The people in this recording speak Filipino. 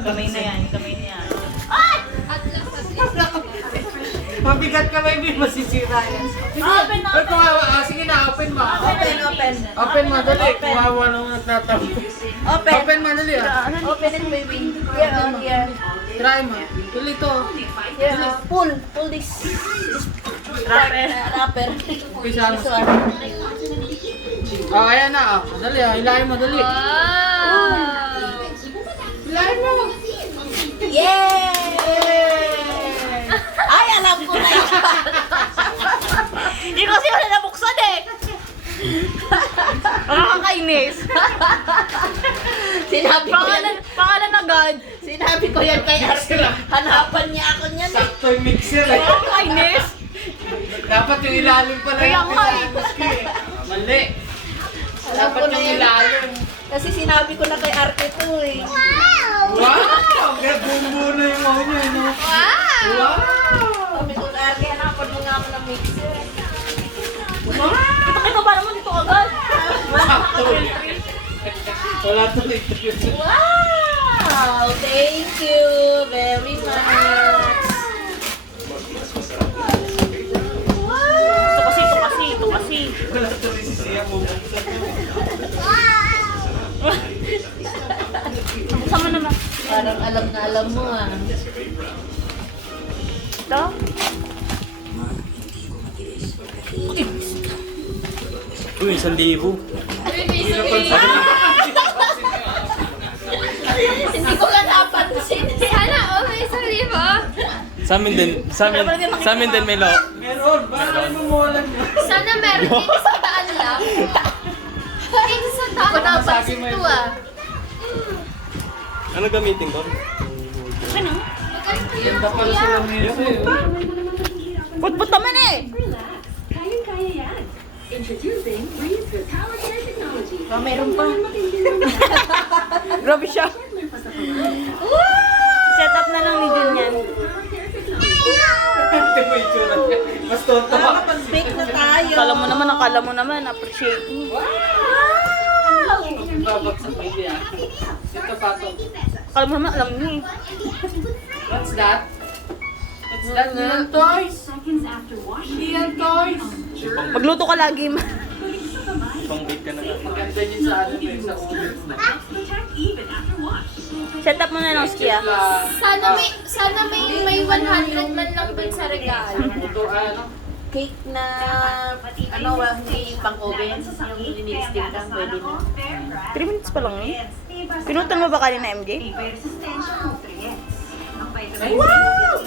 Kamay na yan. Mabigat ka, baby. Masisira yan. Open, Ay, kumawa. Sige na, open mo. Open mo, dali. Kumawa naman nagtatanong. Open mo, dali ah. Open it, baby. Here, here. Try mo. Dali to. Here, pull this wrapper. Pisa This mo. one. Oh, ayan na. Dali ah. Hilahin mo, dali. Hilahin mo. Yay! Ay, alam ko na yan. Hindi ko kasi wala nabuksan eh. Nakakainis. Pangalan agad. Sinabi ko yan kay Arthur. Hanapan niya ako niyan eh. Sakto yung mixer eh. Nakakainis. Dapat yung ilalim pa na Kaya yung nga eh. pinatas ko eh. Mali. Alam ko Dapat na yung yan. ilalim. Kasi sinabi ko na kay Arte to eh. Wow! Gabumbo na yung mga niya, no? Wow! Sabi ko na Arte, hanapan mo nga ako ng mixer. Kita ba naman dito agad? Sakto. Wala tuloy. Wow! Thank you very much. Ito kasi. Wala tuloy si Sia mo. Sama naman. Parang alam na alam mo ah. Ito? Uy, 1,000. Hindi ko nga napansin. Sana okay, sorry po. Sa amin din may lo. Meron. Bakit mo mawalan mo? Sana meron dito sa daan lang. Dito sa daan. Ako napansin to ah. Ano gamitin ko? Ganda pala sila Mesa eh. Put naman eh. Kayang-kaya yan. Introducing Breeze with Power Care Technology. Oh, meron pa. Grabe siya. Set up na lang ni Jun yan. Ate mo itsura niya. Mas tonto Tama, ka. pag-bake na tayo. Akala mo naman, appreciate mo. Babagsak mo hindi ah. Ito pato. Akala mo naman, alam niyo eh. What's that? What's that? Hindi yan toys. Seconds after washing, Hindi yan toys. Magluto ka lagi, ma. Pang-bake ka na nga. Maganda yun sa ano eh, sa ulo. protect even after wash. Set up mo na lang, Skia. Sana may 100 man lang dun sa regalo. Ito ano? Cake na, ano, hindi pang-oven. Yung ini-steam lang, pwede na. 3 minutes pa lang eh. Pinutan mo ba kanina, MJ? Ay, wow!